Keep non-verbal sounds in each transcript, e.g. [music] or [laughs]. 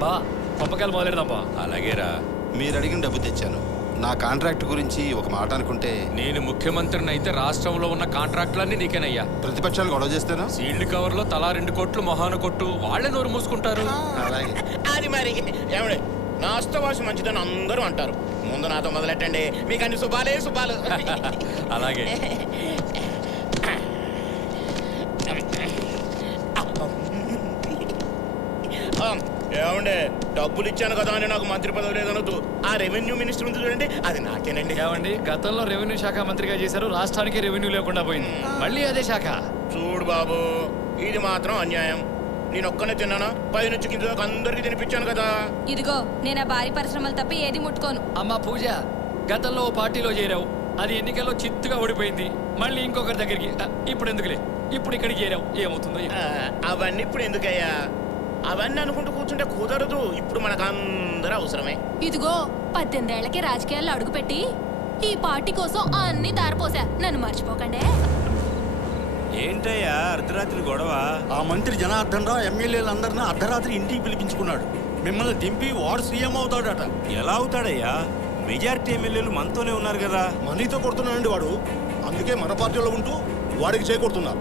బా పంపకాలు మొదలెడదాం బా అలాగేరా మీరు అడిగిన డబ్బు తెచ్చాను. నా కాంట్రాక్ట్ గురించి ఒక మాట అనుకుంటే నేను ముఖ్యమంత్రిని అయితే రాష్ట్రంలో ఉన్న కాంట్రాక్టులన్నీ నీకేనయ్యా. ప్రతిపక్షాలు గొడవ చేస్తాను. సీల్డ్ కవర్లో తలా రెండు కోట్లు మొహాన కొట్టు వాళ్ళే నోరు మూసుకుంటారు. అలాగే. అది మరి. ఏమండి నా అస్తవాసి మంచిదని అందరూ అంటారు. ముందు నాతో మొదలెట్టండి. మీకు అన్ని శుభాలే శుభాలు. [laughs] అలాగే [laughs] ఆ, ఏమండి డబ్బులు ఇచ్చాను కదా అని నాకు మంత్రి పదవి లేదనొద్దు. ఆ రెవెన్యూ మినిస్టర్ ఉంది చూడండి అది నాకేనండి. ఏమండి గతంలో రెవెన్యూ శాఖ మంత్రిగా చేశారు రాష్ట్రానికి రెవెన్యూ లేకుండా పోయింది. మళ్ళీ అదే శాఖ? చూడు బాబు ఇది మాత్రం అన్యాయం. నేను ఒక్కనే తిన్నానా? పై నుంచి కింద అందరికీ తినిపించాను కదా. ఇదిగో నేను ఆ భారీ పరిశ్రమలు తప్ప ఏది ముట్టుకోను. అమ్మ పూజ గతంలో ఓ పార్టీలో చేరావు. అది ఎన్నికల్లో చిత్తుగా ఓడిపోయింది. మళ్ళీ ఇంకొకరి దగ్గరికి ఇప్పుడు ఎందుకులే ఇప్పుడు ఇక్కడికి చేరావు. ఏమవుతుందో అవన్నీ ఇప్పుడు ఎందుకయ్యా? అవన్నీ అనుకుంటూ కూర్చుంటే కుదరదు. ఇప్పుడు మనకు అందరూ అవసరమే. ఇదిగో పద్దెనిమిదేళ్ళకి రాజకీయాల్లో అడుగుపెట్టి ఈ పార్టీ కోసం అన్ని దారిపోసా. నన్ను మర్చిపోకండి. ఏంటయ్యా అర్ధరాత్రి గొడవ? ఆ మంత్రి జనార్దన్ రావు ఎమ్మెల్యేలందరినీ అర్ధరాత్రి ఇంటికి పిలిపించుకున్నాడు. మిమ్మల్ని దింపి వాడు సీఎం అవుతాడట. ఎలా అవుతాడయ్యా? మెజారిటీ ఎమ్మెల్యేలు మనతోనే ఉన్నారు కదా. మనీతో కొడుతున్నాడండి వాడు. అందుకే మన పార్టీలో ఉంటూ వాడికి చేకూడుతున్నారు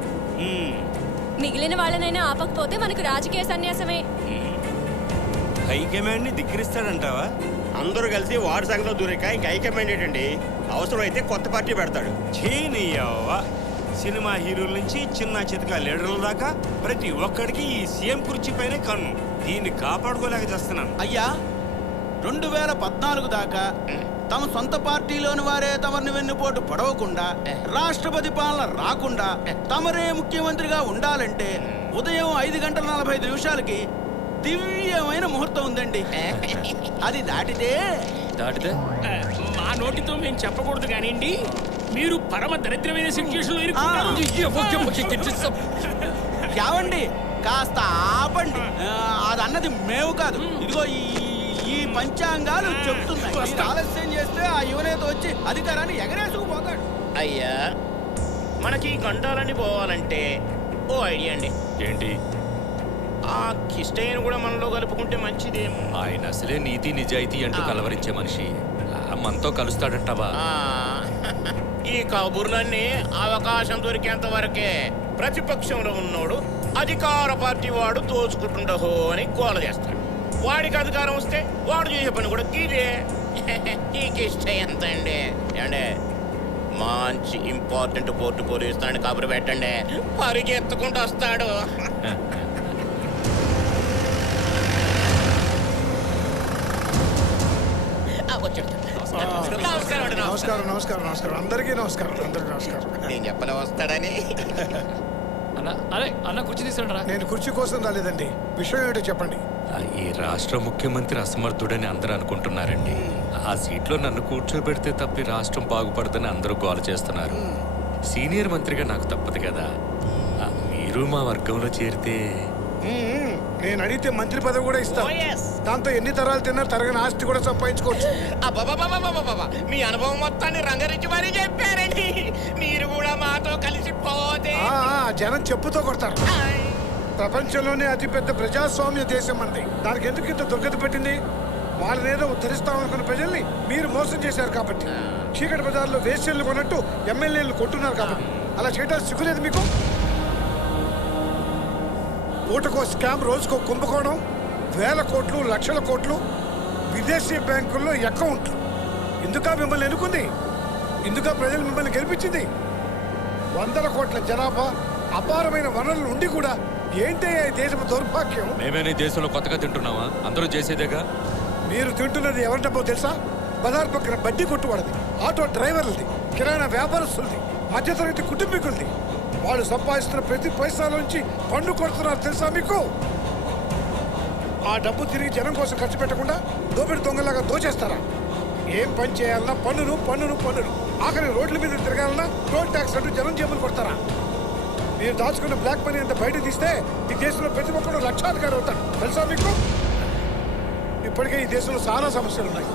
మిగిలిన వాళ్ళనైనా ఆపకపోతే మనకు రాజకీయ సన్యాసమే. హైకమాండ్ని ధిక్కరిస్తాడంటావా? అందరూ కలిసి వార్డు సంఘంలో దూరేక ఇంకా హైకమాండ్ ఏంటండి? అవసరం అయితే కొత్త పార్టీ పెడతాడు. సినిమా హీరోల నుంచి చిన్న చితక లీడర్ల దాకా ప్రతి ఒక్కడికి ఈ సీఎం కుర్చీ పైనే కన్ను. దీన్ని కాపాడుకోలేక చేస్తున్నాను. అయ్యా రెండు వేల పద్నాలుగు దాకా తమ సొంత పార్టీలోని వారే తమరిని వెన్నుపోటు పొడవకుండా రాష్ట్రపతి పాలన రాకుండా తమరే ముఖ్యమంత్రిగా ఉండాలంటే ఉదయం ఐదు గంటల నలభై ఐదు నిమిషాలకి దివ్యమైన ముహూర్తం ఉందండి. అది దాటితే? దాటితే? మా నోటితో మేము చెప్పకూడదు కానివ్వండి. మీరు పరమ దరిద్రమైన. యావండి కాస్త ఆపండి. అది అన్నది మేము కాదు. ఇదిగో ఈ పంచాంగాలు చెప్తున్నాయి. మీరు ఆలస్యం చేస్తే ఆ యువనేత వచ్చి అధికారాన్ని ఎగరేసుకుపోతాడు అయ్యా. మనకి ఈ గంటాలన్నీ పోవాలంటే ఓ ఐడియా అండి. ఏంటి? ఆ కిష్టయ్యను కూడా మనలో కలుపుకుంటే మంచిదేమో ఆయన అసలే నీతి నిజాయితీ అంటూ కలవరించే మనిషి. మనతో కలుస్తాడంటావా? ఆ, ఈ కబుర్లన్నీ అవకాశం దొరికేంత వరకే ప్రతిపక్షంలో ఉన్నోడు అధికార పార్టీ వాడు దోచుకుంటుండహో అని గోల చేస్తాడు. వాడికి అధికారం వస్తే వాడు చేసే పని కూడా ఇదే. [laughs] ఈ కిష్టయ్య ఎంత అండి ఏమండే? మంచి ఇంపార్టెంట్ పోర్టు పోలీస్తాడు కబురు పెట్టండి. పరిగెత్తుకుంటూ వస్తాడు. [laughs] నమస్కారం నమస్కారం నమస్కారం. అందరికీ నమస్కారం అందరికీ నమస్కారం. నేను చెప్పలే వస్తాడని. [laughs] అన్న అరే అన్న కుర్చీ తీసుకురా నేను కుర్చీ కోసం రాలేదండి. విషయం ఏంటో చెప్పండి. ఆ, ఈ రాష్ట్ర ముఖ్యమంత్రి అసమర్థుడని అందరూ అనుకుంటున్నారండి. ఆ సీట్లో నన్ను కూర్చోబెడితే తప్పి రాష్ట్రం బాగుపడుతుందని అందరూ గోల చేస్తున్నారు. సీనియర్ మంత్రిగా నాకు తప్పదు కదా. ఆ, మీరు మా వర్గంలో చేరితే. నేను అడిగితే మంత్రి పదవి కూడా ఇస్తాను. Oh. దాంతో ఎన్ని తరాలు తిన్నా తరగని ఆస్తి కూడా సంపాదించుకోవచ్చు. మీ అనుభవం మొత్తాన్ని రంగరించి మరీ చెప్పారండి. మీరు కూడా మాతో కలిసి పోతే జనం చెప్పుతో కొడతారు. ప్రపంచంలోనే అతిపెద్ద ప్రజాస్వామ్య దేశం మనది. దానికి ఎందుకు ఇంత దుర్గతి పెట్టింది? వాళ్ళనేదో ఉద్ధరిస్తామనుకున్న ప్రజల్ని మీరు మోసం చేశారు కాబట్టి. చీకటి బజార్లో వేశ్యలు కొన్నట్టు ఎమ్మెల్యేలు కొట్టున్నారు కాబట్టి. అలా చేయడానికి సిగ్గులేదు మీకు? పూటకో స్కామ్ రోజుకో కుంభకోణం. వేల కోట్లు లక్షల కోట్లు విదేశీ బ్యాంకుల్లో అకౌంట్లు. ఇందుక మిమ్మల్ని ఎన్నుకుంది? ఇందుక ప్రజలు మిమ్మల్ని గెలిపించింది? వందల కోట్ల జనాభా అపారమైన వనరులు ఉండి కూడా ఏంటయ్యా ఈ దేశపు దౌర్భాగ్యం? మేమేనా దేశంలో కొత్తగా తింటున్నావా అందరూ చేసేదేగా? మీరు తింటున్నది ఎవరి డబ్బో తెలుసా? బజార్ పక్కన బడ్డీ కొట్టువాడది ఆటో డ్రైవర్లది కిరాణా వ్యాపారస్తులది మధ్యతరగతి కుటుంబీకులది. వాళ్ళు సంపాదిస్తున్న ప్రతి పైసాలోంచి పన్ను కొడుతున్నారు తెలుసా మీకు? ఆ డబ్బు తిరిగి జనం కోసం ఖర్చు పెట్టకుండా దోపిడి దొంగలాగా దోచేస్తారా? ఏం పని చేయాలన్నా పన్నును పన్నును పన్నును. ఆఖరి రోడ్ల మీద తిరగాలన్నా టోల్ ట్యాక్స్ అంటూ జనం చేపలు కొడతారా? మీరు దాచుకున్న బ్లాక్ మనీ అంతా బయట తీస్తే ఈ దేశంలో ప్రతి ఒక్కరు లక్షాధికారి అవుతారు తెలుసా మీకు? ఇప్పటికే ఈ దేశంలో చాలా సమస్యలు ఉన్నాయి.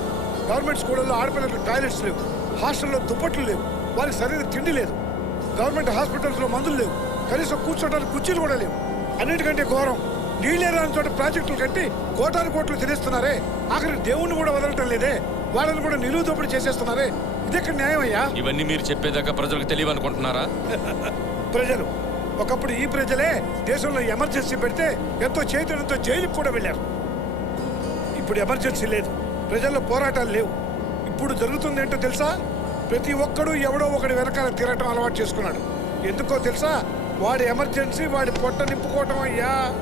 గవర్నమెంట్ స్కూళ్ళల్లో ఆడపిల్లలకు టాయిలెట్స్ లేవు. హాస్టల్లో దుప్పట్లు లేవు. వారికి సరైన తిండి లేదు. గవర్నమెంట్ హాస్పిటల్స్లో మందులు లేవు. కనీసం కూర్చోడానికి కుర్చీలు కూడా లేవు. అన్నిటికంటే ఘోరం నీళ్ళే రాని చోట ప్రాజెక్టులు కట్టి కోటాను కోట్లు తినేస్తున్నారే. ఆఖరి దేవుణ్ణి కూడా వదలటం లేదే. వాళ్ళని కూడా నిలువు దోపిడీ చేసేస్తున్నారే. ఇదెక్కడ న్యాయం అయ్యా? ఇవన్నీ మీరు చెప్పేదాకా ప్రజలకు తెలియవనుకుంటున్నారా? [laughs] ప్రజలు ఒకప్పుడు ఈ ప్రజలే దేశంలో ఎమర్జెన్సీ పెడితే ఎంతో చైతన్యంతో జైలుకు కూడా వెళ్ళారు. ఇప్పుడు ఎమర్జెన్సీ లేదు. ప్రజల్లో పోరాటాలు లేవు. ఇప్పుడు జరుగుతుంది ఏంటో తెలుసా? ప్రతి ఒక్కడు ఎవడో ఒకడి వెనకాల తిరగటం అలవాటు చేసుకున్నాడు. ఎందుకో తెలుసా? వాడి ఎమర్జెన్సీ వాడి పొట్ట నింపుకోవటం అయ్యా.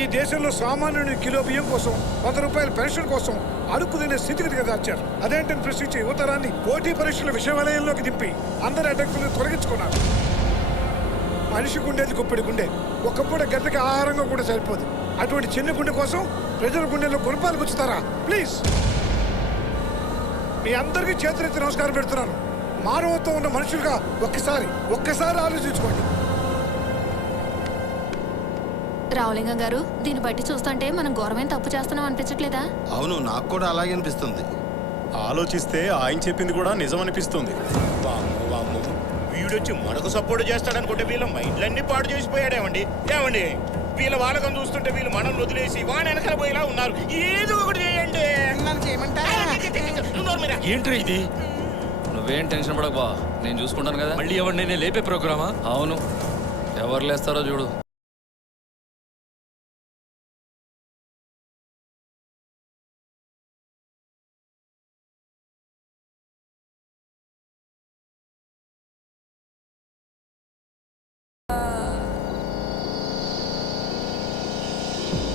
ఈ దేశంలో సామాన్యుని కిలో బియ్యం కోసం వంద రూపాయల పెన్షన్ కోసం అడుక్కు తినే స్థితికి దాచారు అదేంటని ప్రశ్నించి యువతరాన్ని పోటీ పరీక్షల విషవలయంలోకి దింపి అందరి అడ్డంకులను తొలగించుకున్నారు. మనిషికి ఉండేది గుప్పెడి గుండె. ఒకప్పుడు గద్దకి ఆహారంగా కూడా సరిపోదు. అటువంటి చిన్న గుండె కోసం ప్రజల గుండెలో గుణపాలు గుచ్చుతారా? ప్లీజ్. మీ అందరికీ చేతులెత్తి నమస్కారం పెడుతున్నాను. మానవత్వం ఉన్న మనుషులుగా ఒక్కసారి ఒక్కసారి ఆలోచించుకోండి. రావులింగం గారు దీన్ని బట్టి చూస్తుంటే మనం ఘోరమైన తప్పు చేస్తున్నాం అనిపించట్లేదా? అవును నాకు కూడా అలాగే అనిపిస్తుంది. ఆలోచిస్తే ఆయన చెప్పింది కూడా నిజం అనిపిస్తుంది. వామ్మో, వామ్మో. వీడొచ్చి మనకు సపోర్ట్ చేస్తాడనుకుంటే వీళ్ళ మైండ్లన్నీ పాడు చేసిపోయాడేమండి ఏమండి? వీళ్ళ వాళ్ళకం చూస్తుంటే వీళ్ళు మనల్ని వదిలేసి వాడు వెనకాల పోయేలా ఉన్నారు. ఏదో ఒకటి. ఏంట్రా ఇది? నువ్వేం టెన్షన్ పడకు బా. నేను చూసుకుంటాను కదా. మళ్ళీ ఎవరినైనా లేపే ప్రోగ్రామా? అవును. ఎవరు లేస్తారో చూడు.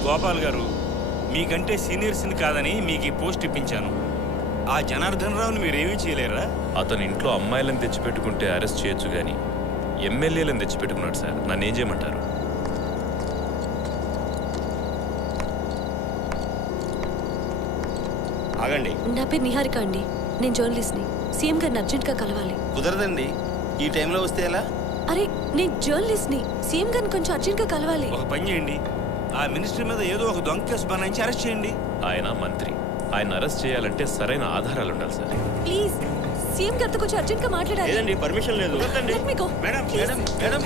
గోపాల్ గారు మీకంటే సీనియర్స్ని కాదని మీకు ఈ పోస్ట్ ఇప్పించాను. ఆ జనార్దన్ రావుని మీరేమీ చేయలేరా? అతని ఇంట్లో అమ్మాయిలను తెచ్చిపెట్టుకుంటే అరెస్ట్ చేయొచ్చు కానీ ఎమ్మెల్యేలను తెచ్చిపెట్టుకున్నాడు సార్. నన్ను ఏం చేయమంటారు? ఆగండి. నా పేరు నిహారిక అండి. నేను జర్నలిస్ట్ని. సీఎం గారిని అర్జెంట్గా కలవాలి. కుదరదండి. ఈ టైంలో వస్తే ఎలా? అరే నేను జర్నలిస్ట్ని. సీఎం గారిని కొంచెం అర్జెంట్గా కలవాలి. ఒక పని చేయండి. ఆ మినిస్టర్ మీద ఏదో ఒక దొంగ కేసు బనాయించి అరెస్ట్ చేయండి. ఆయన మంత్రి. ఆయన అరెస్ట్ చేయాలంటే సరైన ఆధారాలు ఉండాలి సార్. ప్లీజ్ సీఎం గారితో కొంచెం అర్జెంట్గా మాట్లాడాలి. లేదండి పర్మిషన్ లేదు. Let me go. Madam Please. Madam madam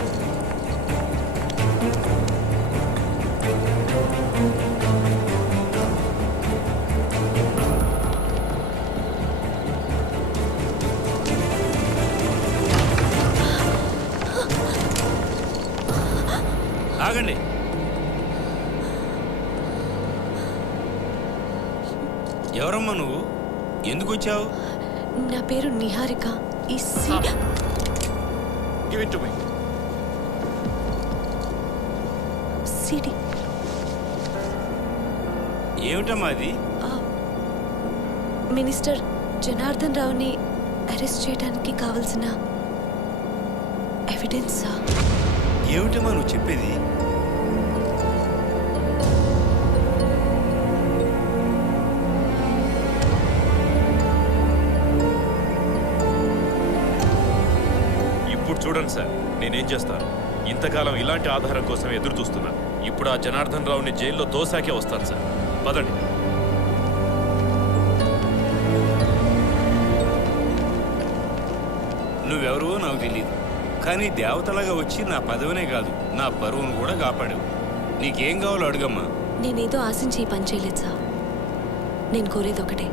ఆగండి. ఎవరమ్మా నువ్వు? ఎందుకు వచ్చావు నా పేరు నిహారిక. ఈ see give it to me CD. ఏమిటమ్మా అది? మినిస్టర్ జనార్దన్ రావుని అరెస్ట్ చేయడానికి కావలసిన ఎవిడెన్స్? ఏమిటమ్మా నువ్వు చెప్పేది? చూడండి సార్ నేనేం చేస్తాను? ఇంతకాలం ఇలాంటి ఆధారం కోసం ఎదురు చూస్తున్నాను ఇప్పుడు ఆ జనార్దన్ రావుని జైల్లో తోసాకే వస్తాను సార్. పదండి. నువ్వెవరో నాకు తెలియదు కానీ దేవతలాగా వచ్చి నా పదవినే కాదు నా పరువును కూడా కాపాడావు. నీకేం కావాలో అడుగమ్మా. నేనేదో ఆశించి ఈ పని చేయలేదు సార్. నేను కోరేది ఒకటే.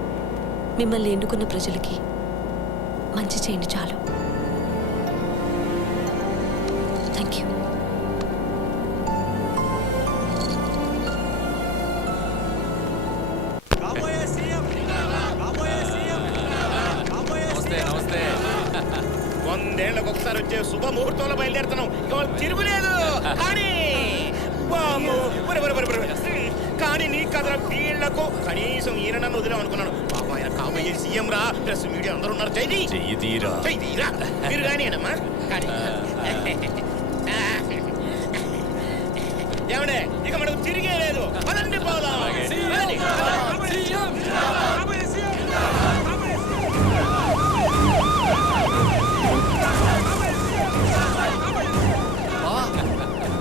మిమ్మల్ని ఎన్నుకున్న ప్రజలకి మంచి చేయండి చాలు. థ్యాంక్ యూ నమస్తే నమస్తే. వందేళ్ళకు ఒకసారి వచ్చే శుభముహూర్తంలో బయలుదేరుతున్నాం. ఇక తిరుగులేదు. కానీ. హ్మ్. కానీ నీ కథల వీళ్ళకు కనీసం ఈయన నన్ను వదిలేం అనుకున్నాను పాపం ఆయన కాబోయే సీఎం రా. ప్రెస్ మీడియా అందరూ ఉన్నారు. జైది చెయ్యి తీరా జైదీరా మీరు కానీ అమ్మా కానీ ఏమండే? ఇక మనకు తిరిగే లేదు. పదండి పోదాం.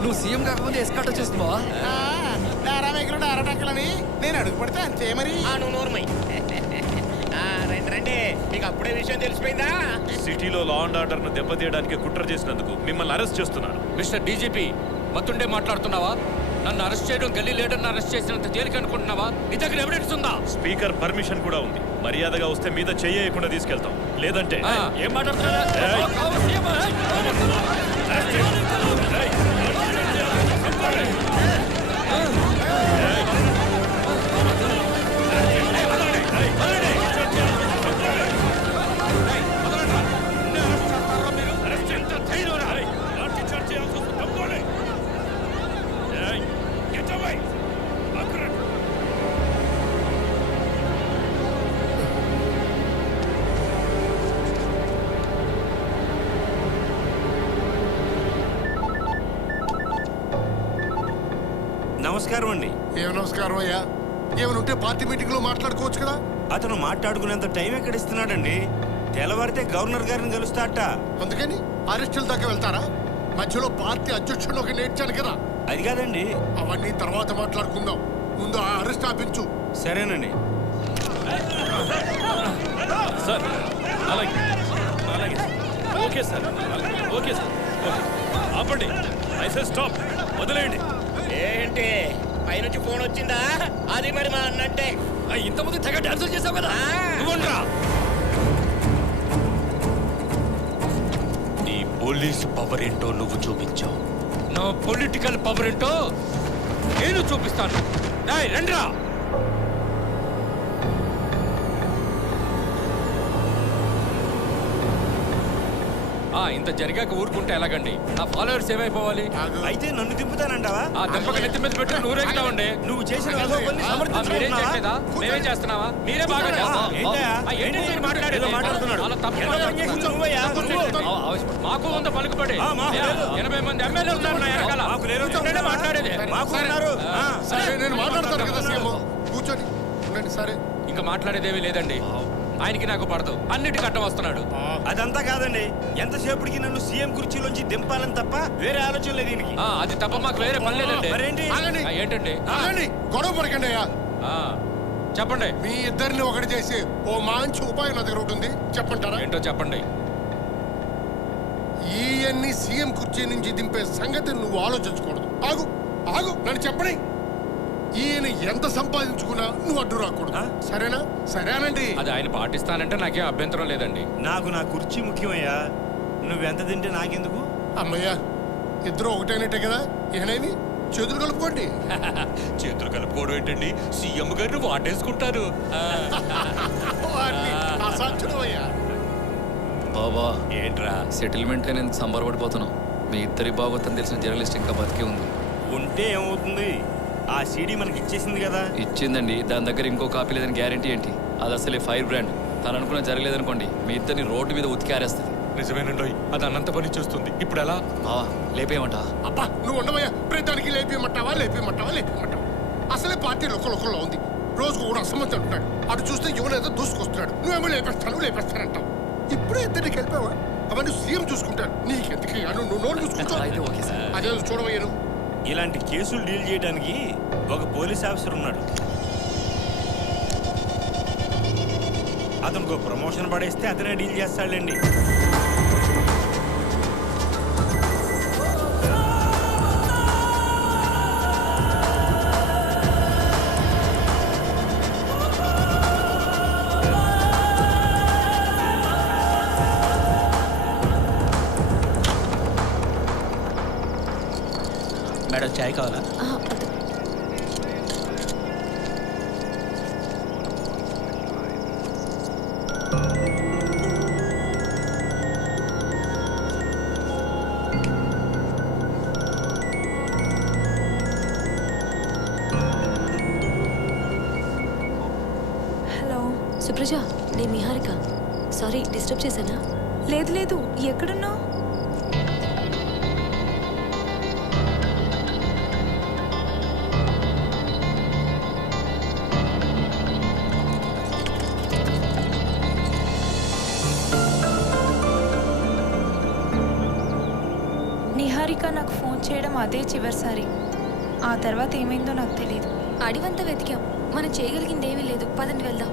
నువ్వు సీఎం కాకముందే ఎస్కాట్ వచ్చేస్తుంది బావా. డారామేకులు డారాటక్కలని నేను అడుగు పడితే అంతే మరి. ఆ, నువ్వు నోర్మై. ఆ, రండి రండి. మీకు అప్పుడే విషయం తెలిసిపోయిందా? సిటీలో లా అండ్ ఆర్డర్ను దెబ్బతీయడానికి కుట్ర చేసినందుకు మిమ్మల్ని అరెస్ట్ చేస్తున్నాను. మిస్టర్ డీజీపీ మతుండే మాట్లాడుతున్నావా? నన్ను అరెస్ట్ చేయడం గల్లీ లీడర్ని అరెస్ట్ చేసినంత తేలిక అనుకుంటున్నావా? నీ దగ్గర ఎవిడెన్స్ ఉందా? స్పీకర్ పర్మిషన్ కూడా ఉంది. మర్యాదగా వస్తే మీద చెయ్యకుండా తీసుకెళ్తాం. లేదంటే ఏం మాట్లాడుతున్నా నమస్కారం అండి. ఏం నమస్కారం అయ్యా? ఏమైనా ఉంటే పార్టీ మీటింగ్లో మాట్లాడుకోవచ్చు కదా? అతను మాట్లాడుకునేంత టైం ఎక్కడ ఇస్తున్నాడండి? తెల్లవారితే గవర్నర్ గారిని కలుస్తాట అందుకని అరెస్టుల దాకా వెళ్తారా? మధ్యలో పార్టీ అధ్యక్షుడు ఒక నేర్చాను కదా. అది కాదండి. అవన్నీ తర్వాత మాట్లాడుకుందాం. ముందు ఆ అరెస్ట్ ఆపించు. సరేనండి. సార్ అలాగే. అలాగే. Okay sir okay sir. Okay. ఆపండి. I stop. వదిలేయండి. ఏంటి? పైనుంచి ఫోన్ వచ్చిందా? అది మరి మా అన్నంటే. ఇంతకుముందు తెగ డాన్సులు చేసావు కదా? నువ్వుండ్రా. నీ పోలీసు పవర్ ఏంటో నువ్వు చూపించావు నా పొలిటికల్ పవర్ ఏంటో నేను చూపిస్తాను. రండ్రా. ఇంత జరిగాక ఊరుకుంటే ఎలాగండి? నా ఫాలోవర్స్ ఏమైపోవాలి? అయితే నన్ను దింపుతానంటావా? ఆ దెబ్బకి నెత్తి మీద పెట్టి నూరేగుతావండి నువ్వు చేసిన మీరేం? చేయట్లేదా? మేమేం చేస్తున్నావా? మీరే బాగా. మాకు ఉందా పలుకుబడి. లేదు. ఎనభై మంది ఎమ్మెల్యే ఉన్నారు నా వెనకాల. మాట్లాడేది? సరే. నేను మాట్లాడతాను కదా సీఎం. కూర్చొని ఉండండి సరే ఇంకా మాట్లాడేదేమీ లేదండి. ఆయనకి నాకు పడదు. అన్నిటి కట్టం వస్తున్నాడు. అదంతా కాదండి. ఎంతసేపటికి నన్ను సీఎం కుర్చీలోంచి దింపాలని తప్ప వేరే ఆలోచన లేదు దీనికి ఆ, అది తప్ప మాకు వేరే పని లేదండి. మరేంటి? ఆగండి. ఆ, ఏంటండి? ఆగండి. గొడవ పడకండి అయ్యా. ఆ, చెప్పండి. మీ ఇద్దరిని ఒకటి చేసి ఓ మంచి ఉపాయం నా దగ్గర ఉంటుంది చెప్పంటారా? ఏంటో చెప్పండి. ఈయన్ని సీఎం కుర్చీ నుంచి దింపే సంగతి నువ్వు ఆలోచించకూడదు. ఆగు. ఆగు. నన్ను చెప్పని. ఈయన ఎంత సంపాదించుకున్నా నువ్వు అడ్డు రాకూడదు. సరేనా? సరేనండి. అది ఆయన పాటిస్తానంటే నాకేం అభ్యంతరం లేదండి. నాకు నా కుర్చీ ముఖ్యమయ్యా. నువ్వెంత తింటే నాకెందుకు? అమ్మయ్యా ఇద్దరు ఒకటైనట్టే కదా? ఏనేమి చేతులు కలుపుకోండి. [laughs] చేతులు కలుపుకోవడం ఏంటండి? సీఎం గారిని వాటేసుకుంటారు. బాబా ఏంట్రా? సెటిల్మెంట్ అని ఎందుకు సంబరపడిపోతున్నావు మీ ఇద్దరి బాగోతని తెలిసిన జర్నలిస్ట్ ఇంకా బతికే ఉంది. ఉంటే ఏమవుతుంది? ఆ సీడీ మనకి ఇచ్చేసింది కదా. ఇచ్చిందండి. దాని దగ్గర ఇంకో కాపీ లేదని గ్యారంటీ ఏంటి? అది అసలే ఫైర్ బ్రాండ్. తను అనుకున్న జరగలేదనుకోండి మీ ఇద్దరిని రోడ్డు మీద ఉతికారేస్తుంది నిజమేనండి అది అన్నంత పని చేస్తుంది. ఇప్పుడు ఎలా బావా లేపేయమంట? అబ్బా నువ్వు ఉండవయ్యా. ప్రతిదానికి లేపిమంటావా లేపిమంటావా లేపిమంటావా అసలే పార్టీ లొక్కలొక్కలో ఉంది. రోజుకు కూడా అసమ్మతి అంటున్నాడు. అటు చూస్తే యువనేదో దూసుకొస్తున్నాడు. నువ్వేమో లేపేస్తాను లేపేస్తానంటావు ఇప్పుడే ఇద్దరికి వెళ్ళిపోవా అవన్నీ సీఎం చూసుకుంటాడు నీకెందుకయ్యా? నువ్వు నువ్వు నోరు చూసుకుంటా అయితే ఓకే సార్. అదే చూడవయ్యా నువ్వు. ఇలాంటి కేసులు డీల్ చేయడానికి ఒక పోలీస్ ఆఫీసర్ ఉన్నాడు. అతనికి ఒక ప్రమోషన్ పడేస్తే అతనే డీల్ చేస్తాడండి మేడం చాయ్ కావాలా? హలో సుప్రజ నేను నిహారిక. సారీ డిస్టర్బ్ చేశానా? లేదు లేదు ఎక్కడున్నావు? చేయడం అదే చివరిసారి. ఆ తర్వాత ఏమైందో నాకు తెలియదు అడివంతా వెతికాం. మనం చేయగలిగింది ఏమీ లేదు. పదండి వెళ్దాం.